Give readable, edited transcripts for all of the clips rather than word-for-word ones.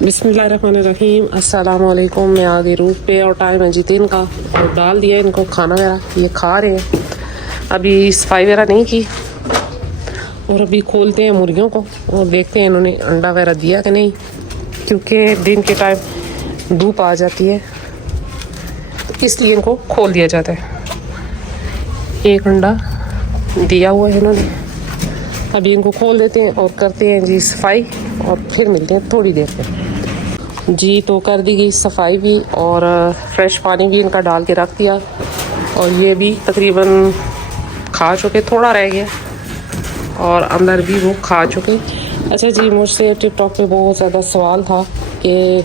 बिस्मिल्लाहिर्रहमानिर्रहीम। अस्सलाम वालेकुम। मैं आ गई रूफ पे और टाइम है जी 3 का और डाल दिया इनको खाना वगैरह, ये खा रहे हैं। अभी सफाई वगैरह नहीं की और अभी खोलते हैं मुर्गियों को और देखते हैं इन्होंने अंडा वगैरह दिया कि नहीं, क्योंकि दिन के टाइम धूप आ जाती है तो इसलिए इनको खोल दिया जाता है। एक अंडा दिया हुआ है इन्होंने, अभी इनको खोल देते हैं और करते हैं जी सफाई और फिर मिलते हैं थोड़ी देर में जी। तो कर दी गई सफाई भी और फ्रेश पानी भी इनका डाल के रख दिया और ये भी तकरीबन खा चुके, थोड़ा रह गया और अंदर भी वो खा चुके। अच्छा जी, मुझसे टिकटॉक पे बहुत ज़्यादा सवाल था कि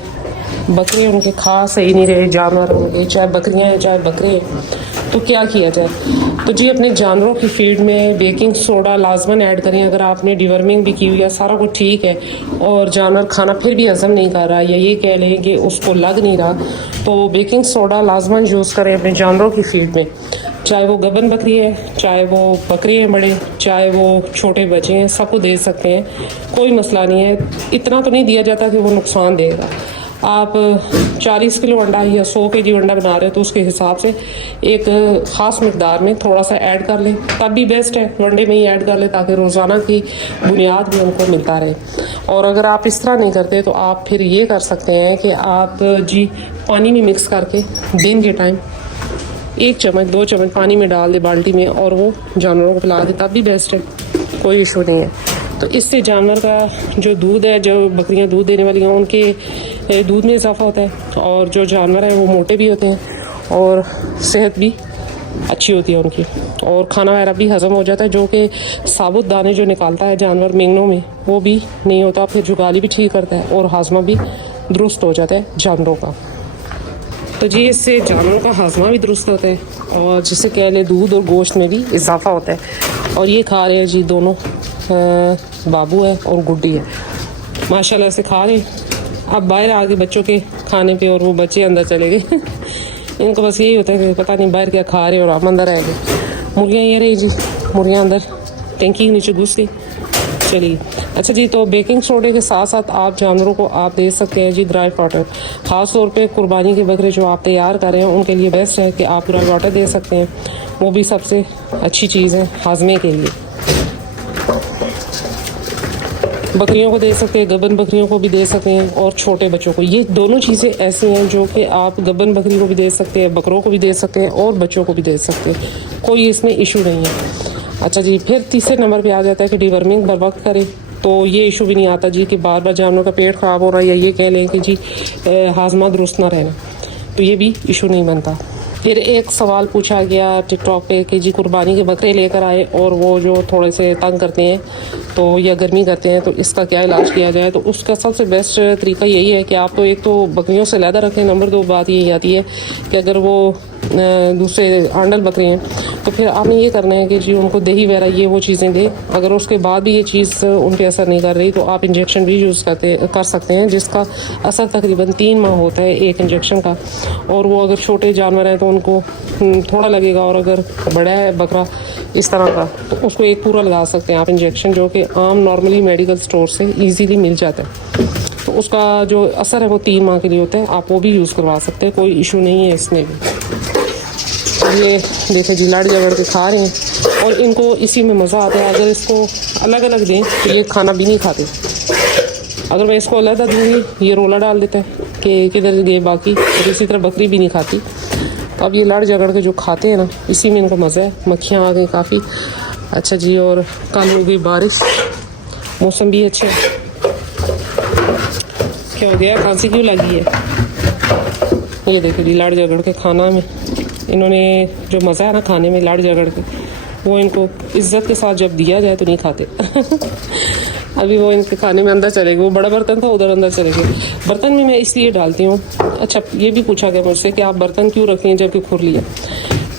बकरे उनके खा सही नहीं रहे, जानवर उनके चाहे बकरियां हैं चाहे बकरे हैं, तो क्या किया जाए। तो जी अपने जानवरों की फीड में बेकिंग सोडा लाजमन ऐड करें। अगर आपने डिवर्मिंग भी की हुई है, सारा कुछ ठीक है और जानवर खाना फिर भी हजम नहीं कर रहा या ये कह लें कि उसको लग नहीं रहा, तो बेकिंग सोडा लाजमन यूज़ करें अपने जानवरों की फीड में। चाहे वो गबन बकरी है, चाहे वो बकरी हैं बड़े, चाहे वो छोटे बच्चे हैं, सबको दे सकते हैं, कोई मसला नहीं है। इतना तो नहीं दिया जाता कि वो नुकसान देगा। आप 40 किलो अंडा या 100 केजी अंडा बना रहे हो तो उसके हिसाब से एक ख़ास मकदार में थोड़ा सा ऐड कर लें, तब भी बेस्ट है। वनडे में ही ऐड कर लें ताकि रोज़ाना की बुनियाद भी उनको मिलता रहे। और अगर आप इस तरह नहीं करते तो आप फिर ये कर सकते हैं कि आप जी पानी में मिक्स करके दिन के टाइम 1 चम्मच 2 चम्मच पानी में डाल दे बाल्टी में और वो जानवरों को पिला दे, तब भी बेस्ट है, कोई इशू नहीं है। तो इससे जानवर का जो दूध है, जो बकरियां दूध देने वाली हैं, उनके दूध में इजाफा होता है और जो जानवर हैं वो मोटे भी होते हैं और सेहत भी अच्छी होती है उनकी और खाना वगैरह भी हज़म हो जाता है। जो कि साबुत दाने जो निकालता है जानवर मेंगनों में वो भी नहीं होता, फिर जुगाली भी ठीक करता है और हाजमा भी दुरुस्त हो जाता है जानवरों का। तो जी इससे जानवरों का हाजमा भी दुरुस्त होता है और जिसे कह लें दूध और गोश्त में भी इजाफा होता है। और ये खा रहे हैं जी दोनों, बाबू है और गुड्डी है, माशाल्लाह से खा रहे हैं। अब बाहर आ गए बच्चों के खाने पे और वो बच्चे अंदर चले गए इनको बस यही होता है कि पता नहीं बाहर क्या खा रहे और हम अंदर रह गए। मुर्गियाँ ये रही जी, मुर्गियाँ अंदर टैंकी के नीचे घुस गई। चलिए अच्छा जी, तो बेकिंग सोडे के साथ साथ आप जानवरों को आप दे सकते हैं जी ड्राई वाटर। ख़ास तौर पे कुर्बानी के बकरे जो आप तैयार कर रहे हैं उनके लिए बेस्ट है कि आप ड्राई वाटर दे सकते हैं, वो भी सबसे अच्छी चीज़ है हाजमे के लिए। बकरियों को दे सकते हैं, गबन बकरियों को भी दे सकते हैं और छोटे बच्चों को। ये दोनों चीज़ें ऐसी हैं जो कि आप गबन बकरी को भी दे सकते हैं, बकरों को भी दे सकते हैं और बच्चों को भी दे सकते हैं, कोई इसमें इशू नहीं है। अच्छा जी, फिर तीसरे नंबर पे आ जाता है कि डिवर्मिंग बर वक्त करें, तो ये इशू भी नहीं आता जी कि बार बार जानवरों का पेट ख़राब हो रहा है या ये कह लें कि जी हाजमा दुरुस्त ना रहना, तो ये भी इशू नहीं बनता। फिर एक सवाल पूछा गया टिकटॉक पे कि जी कुर्बानी के बकरे लेकर आए और वो जो थोड़े से तंग करते हैं तो या गर्मी करते हैं, तो इसका क्या इलाज किया जाए। तो उसका सबसे बेस्ट तरीका यही है कि आप तो एक तो बकरियों से अलहदा रखें। नंबर 2 बात यही आती है कि अगर वो दूसरे आंडल बकरी हैं तो फिर आपने ये करना है कि जी उनको दही वगैरह ये वो चीज़ें दें। अगर उसके बाद भी ये चीज़ उन पर असर नहीं कर रही तो आप इंजेक्शन भी यूज़ कर सकते हैं, जिसका असर तकरीबन 3 माह होता है एक इंजेक्शन का। और वो अगर छोटे जानवर हैं तो उनको थोड़ा लगेगा और अगर बड़ा है बकरा इस तरह का तो उसको एक पूरा लगा सकते हैं आप इंजेक्शन, जो कि आम नॉर्मली मेडिकल स्टोर से ईजीली मिल जाता है। तो उसका जो असर है वो 3 माह के लिए होता है, आप वो भी यूज़ करवा सकते हैं, कोई इशू नहीं है इसमें भी। ये देखें जी लड़ झगड़ के खा रहे हैं और इनको इसी में मज़ा आता है। अगर इसको अलग अलग दें तो ये खाना भी नहीं खाते। अगर मैं इसको अलग दूँगी ये रोला डाल देता है कि किधर गए बाकी, और इसी तरह बकरी भी नहीं खाती। तो अब ये लड़ झगड़ के जो खाते हैं ना, इसी में इनको मज़ा है। मक्खियाँ आ गई काफ़ी। अच्छा जी, और कल हो गई बारिश, मौसम भी अच्छा है। क्या हो गया, खांसी क्यों लगी है। ये देखो जी लड़ झगड़ के खाना में इन्होंने जो मज़ा है ना खाने में लड़ झगड़ के, वो इनको इज्जत के साथ जब दिया जाए तो नहीं खाते अभी वो इनके खाने में अंदर चले गए। वो बड़ा बर्तन था उधर अंदर चले गए। बर्तन में मैं इसलिए डालती हूँ। अच्छा ये भी पूछा गया मुझसे कि आप बर्तन क्यों रखी हैं जबकि खुरली है।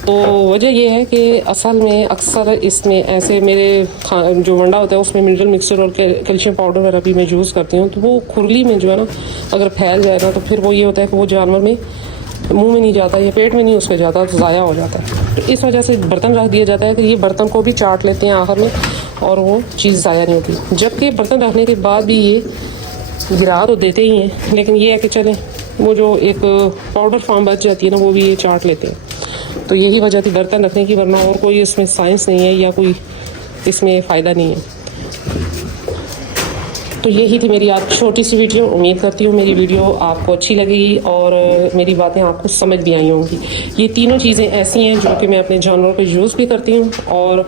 तो वजह यह है कि असल में अक्सर इसमें ऐसे मेरे जो वंडा होता है उसमें मिनरल मिक्सचर और कैल्शियम पाउडर वगैरह भी मैं यूज़ करती हूँ। तो वो खुरली में जो है ना अगर फैल जाए ना तो फिर वो ये होता है कि वो जानवर में मुंह में नहीं जाता या पेट में नहीं उसके जाता, तो ज़ाया हो जाता है। तो इस वजह से बर्तन रख दिया जाता है कि ये बर्तन को भी चाट लेते हैं आखिर में और वो चीज़ ज़ाया नहीं होती। जबकि बर्तन रखने के बाद भी ये गिरा तो देते ही हैं, लेकिन ये है कि चलें वो जो एक पाउडर फॉर्म बच जाती है ना, वो भी ये चाट लेते हैं। तो यही वजह थी बर्तन रखने की, वरना और कोई इसमें साइंस नहीं है या कोई इसमें फ़ायदा नहीं है। तो यही थी मेरी आज छोटी सी वीडियो। उम्मीद करती हूँ मेरी वीडियो आपको अच्छी लगेगी और मेरी बातें आपको समझ भी आई होंगी। ये तीनों चीज़ें ऐसी हैं जो कि मैं अपने जानवरों पे यूज़ भी करती हूँ और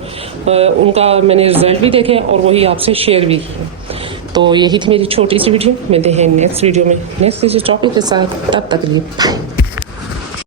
उनका मैंने रिज़ल्ट भी देखे और वही आपसे शेयर भी किया। तो यही थी मेरी छोटी सी वीडियो। मिलते हैं नेक्स्ट वीडियो में नेक्स्ट टॉपिक के साथ। तब तक लिए बाय।